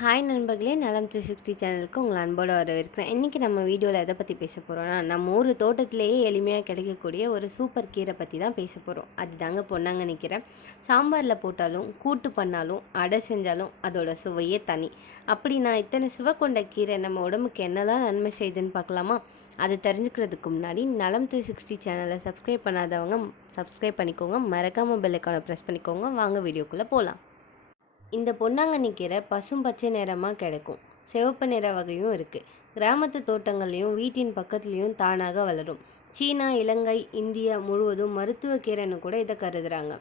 Hi நண்பர்களே நலம் three sixty சேனலுக்கு உங்களை அன்போடு வரவேற்கிறேன். இன்றைக்கி நம்ம வீடியோவில் எதை பற்றி பேச போகிறோம்னா நம்ம ஊர் தோட்டத்திலேயே எளிமையாக கிடைக்கக்கூடிய ஒரு சூப்பர் கீரை பற்றி தான் பேச போகிறோம் அது தாங்க பொன்னாங்கண்ணி கீரை சாம்பாரில் போட்டாலும் கூட்டு பண்ணாலும் அடை செஞ்சாலும் அதோட சுவையே தனி. அப்படி நான் இத்தனை சுவை கொண்ட கீரை நம்ம உடம்புக்கு என்னெல்லாம் நன்மை செய்யுதுன்னு பார்க்கலாமா? அது தெரிஞ்சுக்கிறதுக்கு முன்னாடி நலம் த்ரீ சிக்ஸ்டி சேனலை சப்ஸ்கிரைப் பண்ணாதவங்க சப்ஸ்கிரைப் பண்ணிக்கோங்க. மறக்காமல் பெல்லைக்கான ப்ரெஸ் பண்ணிக்கோங்க. வாங்க வீடியோக்குள்ளே போகலாம் இந்த பொன்னாங்கண்ணி கீரை பசும் பச்சை நிறமாக கிடைக்கும். சிவப்பு நிற வகையும் இருக்குது கிராமத்து தோட்டங்கள்லேயும் வீட்டின் பக்கத்துலேயும் தானாக வளரும். சீனா இலங்கை இந்தியா முழுவதும் மருத்துவ கீரைன்னு கூட இதை கருதுகிறாங்க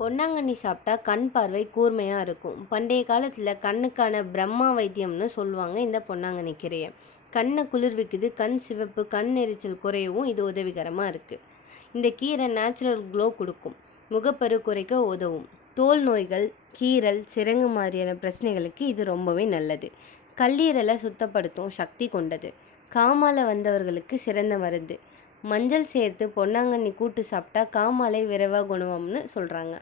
பொன்னாங்கண்ணி சாப்பிட்டா கண் பார்வை கூர்மையாக இருக்கும். பண்டைய காலத்தில் கண்ணுக்கான பிரம்மா வைத்தியம்னு சொல்லுவாங்க இந்த பொன்னாங்கண்ணி கீரையை. கண்ணை குளிர்விக்குது கண் சிவப்பு கண் எரிச்சல் குறையவும் இது உதவிகரமாக இருக்குது இந்த கீரை நேச்சுரல் க்ளோ கொடுக்கும். முகப்பரு குறைக்க உதவும். தோல் நோய்கள் கீரல் சிரங்கு மாதிரியான பிரச்சனைகளுக்கு இது ரொம்பவே நல்லது. கல்லீரலை சுத்தப்படுத்தும் சக்தி கொண்டது. காமால வந்தவர்களுக்கு சிறந்த மருந்து. மஞ்சள் சேர்த்து பொன்னாங்கண்ணி கூட்டு சாப்பிட்டா காமாலை விரைவாக குணம்னு சொல்கிறாங்க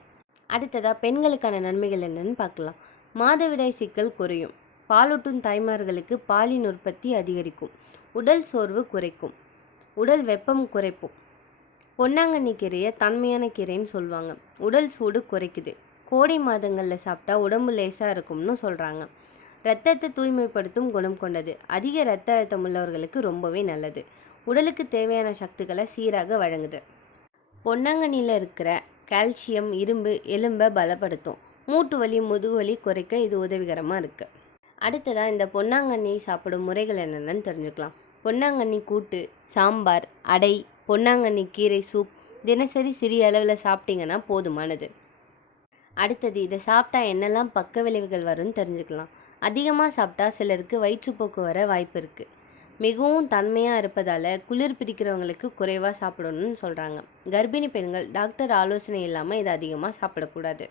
அடுத்ததாக பெண்களுக்கான நன்மைகள் என்னன்னு பார்க்கலாம். மாதவிடாய் சிக்கல் குறையும். பாலூட்டும் தாய்மார்களுக்கு பாலின் உற்பத்தி அதிகரிக்கும். உடல் சோர்வு குறைக்கும். உடல் வெப்பம் குறைப்பும். பொன்னாங்கண்ணி கீரையை தன்மையான கீரைன்னு சொல்லுவாங்க. உடல் சூடு குறைக்குது. கோடை மாதங்களில் சாப்பிட்டா உடம்பு லேசாக இருக்கும்னு சொல்கிறாங்க ரத்தத்தை தூய்மைப்படுத்தும் குணம் கொண்டது. அதிக ரத்த அழுத்தம் உள்ளவர்களுக்கு ரொம்பவே நல்லது. உடலுக்கு தேவையான சக்திகளை சீராக வழங்குது. பொன்னாங்கண்ணியில் இருக்கிற கால்சியம் இரும்பு எலும்பை பலப்படுத்தும். மூட்டு வலி முதுகு வலி குறைக்க இது உதவிகரமாக இருக்குது அடுத்ததாக இந்த பொன்னாங்கண்ணி சாப்பிடும் முறைகள் என்னென்னு தெரிஞ்சுக்கலாம். பொன்னாங்கண்ணி கூட்டு சாம்பார் அடை பொன்னாங்கண்ணி கீரை சூப். தினசரி சிறிய அளவில் சாப்பிட்டீங்கன்னா போதுமானது. அடுத்தது இதை சாப்பிட்டா என்னெல்லாம் பக்க விளைவுகள் வரும்னு தெரிஞ்சுக்கலாம். அதிகமாக சாப்பிட்டா சிலருக்கு வயிற்றுப்போக்கு வர வாய்ப்பு இருக்குது மிகவும் தன்மையாக இருப்பதால் குளிர் பிடிக்கிறவங்களுக்கு குறைவாக சாப்பிடணும்னு சொல்கிறாங்க கர்ப்பிணி பெண்கள் டாக்டர் ஆலோசனை இல்லாமல் இதை அதிகமாக சாப்பிடக்கூடாது.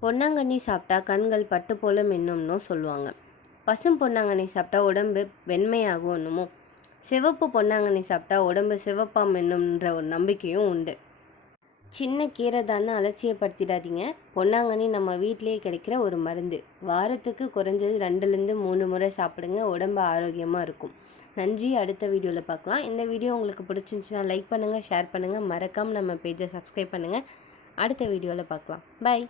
பொன்னாங்கண்ணி சாப்பிட்டா கண்கள் பட்டு போல மின்னும்னு சொல்லுவாங்க. பசும் பொன்னாங்கண்ணி சாப்பிட்டா உடம்பு வெண்மையாகும் ஒன்றுமோ சிவப்பு பொன்னாங்கண்ணி சாப்பிட்டா உடம்பு சிவப்பாக மின்னும்ன்ற ஒரு நம்பிக்கையும் உண்டு. சின்ன கீரை தானே அலட்சியப்படுத்திடாதீங்க. பொன்னாங்கண்ணி நம்ம வீட்டிலேயே கிடைக்கிற ஒரு மருந்து. வாரத்துக்கு குறைஞ்சது ரெண்டுலேருந்து மூணு முறை சாப்பிடுங்க. உடம்பு ஆரோக்கியமாக இருக்கும். நன்றி. அடுத்த வீடியோவில் பார்க்கலாம். இந்த வீடியோ உங்களுக்கு பிடிச்சிருந்துச்சுன்னா லைக் பண்ணுங்கள் ஷேர் பண்ணுங்கள் மறக்காமல் நம்ம பேஜை சப்ஸ்கிரைப் பண்ணுங்கள் அடுத்த வீடியோவில் பார்க்கலாம். பாய்